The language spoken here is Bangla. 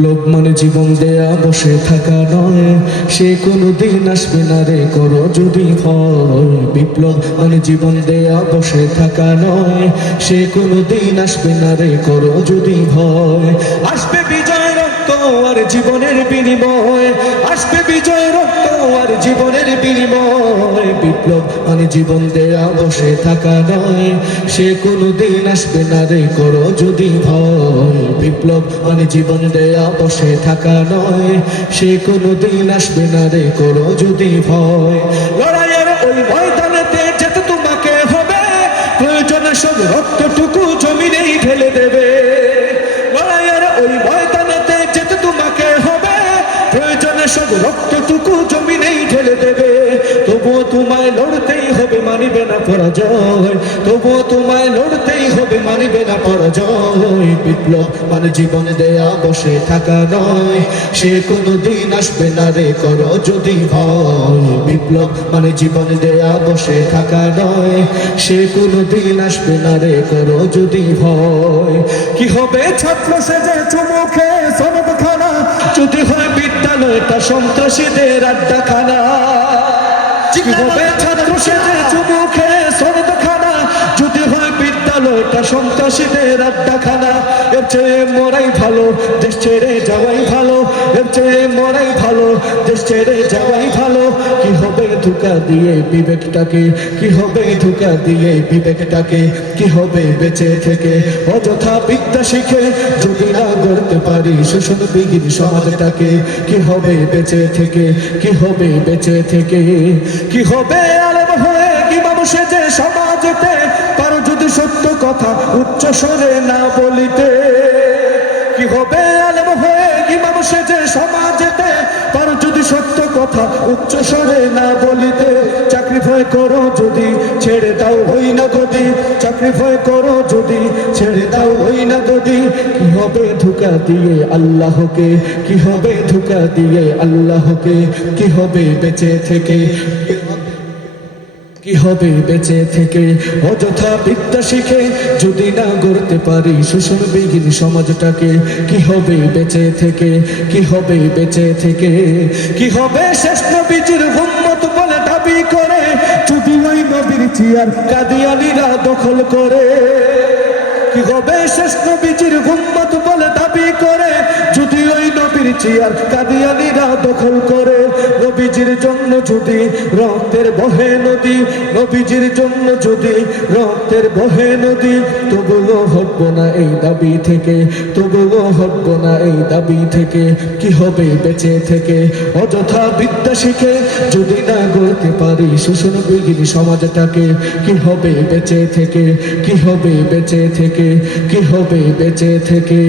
বিপ্লব মানে জীবন দেয়া বসে থাকা নয়, সে কোনো দিন আসবে না রে করো যদি হয়। বিপ্লব মানে জীবন দেয়া বসে থাকা নয়, সে কোনো দিন আসবে না রে করো যদি ভয়। আসবে বিজয় রক্ত আর জীবনের বিনিময়, আসবে বিজয় রক্ত আর জীবনের বিনিময়। বিপ্লব মানে জীবন দেয়া বসে থাকা নয়, সে কোনো দিন আসবে না রে করো যদি ভয়। বিপ্লব মানে জীবন দেয়া বসে থাকা নয়, সে কোনো দিন আসবে না রে করো যদি ভয়। লড়াইয়ের ওই ময়দানেতে যেতে তোমাকে হবে, প্রয়োজনে সব রক্তটুকু জমিনেই ঢেলে দেবে। লড়াইয়ের ওই ময়দানেতে যেতে তোমাকে হবে, প্রয়োজনে সব রক্তটুকু জমিনেই ঢেলে দেবে। তবুও তোমায় লড়তেই হবে, মানিবে না পরাজয়। তবুও তোমায় লড়তেই হবে, মানিবে না পরাজয়। বিপ্লব মানে জীবন দেয়া বসে থাকা নয়, সে কোনো দিন আসবে না রে করো যদি ভয়। বিপ্লব মানে জীবন দেয়া বসে থাকা নয়, সে কোনো দিন আসবে না রে করো যদি ভয়। কি হবে ছাত্র সেজে চুমুখে সনদখানা, যদি হয় বিদ্যালয়টা সন্ত্রাসীদের আড্ডাখানা। কি হবে ছাত্র সেজে চুমুখে সনদখানা, যদি হয় বিদ্যালয়টা সন্ত্রাসীদের আড্ডাখানা। এর চেয়ে মরাই ভালো, দেশ ছেড়ে যাওয়াই ভালো। এর চেয়ে মরাই ভালো, দেশ ছেড়ে যাওয়াই ভালো। কি হবে ধোঁকা দিয়ে বিবেকটাকে, কি হবে ধোঁকা দিয়ে বিবেকটাকে। কি হবে বেঁচে থেকে অযথা বিদ্যা শিখে, যদি না গড়তে পারি শোষণ বিহীন সমাজটাকে। কি হবে বেঁচে থেকে, কি হবে বেঁচে থেকে। কি হবে আলেম হয়ে কি মানুষে যে সমাজতে, পারো যদি সত্য কথা উচ্চ স্বরে না বলিতে। কি হবে আলেম হয়ে কি মানুষে যে সমাজেতে, পারো যদি সত্য কথা উচ্চ স্বরে না বলিতে। চাকরি ভয় করো যদি ছেড়ে দাও হই না গদি, চাকরি ভয় করো যদি ছেড়ে দাও হই না গদি। কি হবে ধোঁকা দিয়ে আল্লাহকে, কি হবে ধোঁকা দিয়ে আল্লাহকে। কি হবে বেঁচে থেকে, কি হবে বেঁচে থেকে অযথা বিদ্যা শিখে, যদি না গড়তে পারি শোষণ বিহীন সমাজটাকে। কি হবে বেঁচে থেকে, কি হবে বেঁচে থেকে। কি হবে শেষ নবীজির উম্মত বলে দাবি করে, যদি ওই নবীর চেয়ার কাদিয়ানীরা দখল করে। কি হবে শেষ নবীজির উম্মত বলে দাবি করে, যদি ওই নবীর চেয়ার কাদিয়ানীরা দখল করে। নবীজির জন্য যদি রক্তের বহে নদী, নবীজির জন্য যদি রক্তের বহে নদী, তবুও হটবো না এই দাবি থেকে, তবুও হটবো না এই দাবি থেকে। কি হবে বেঁচে থেকে অযথা বিদ্যা শিখে, যদি না গড়তে পারি শোষণ বিহীন সমাজটাকে। কি হবে বেঁচে থেকে, কি হবে বেঁচে থেকে, কি হবে বেঁচে থেকে।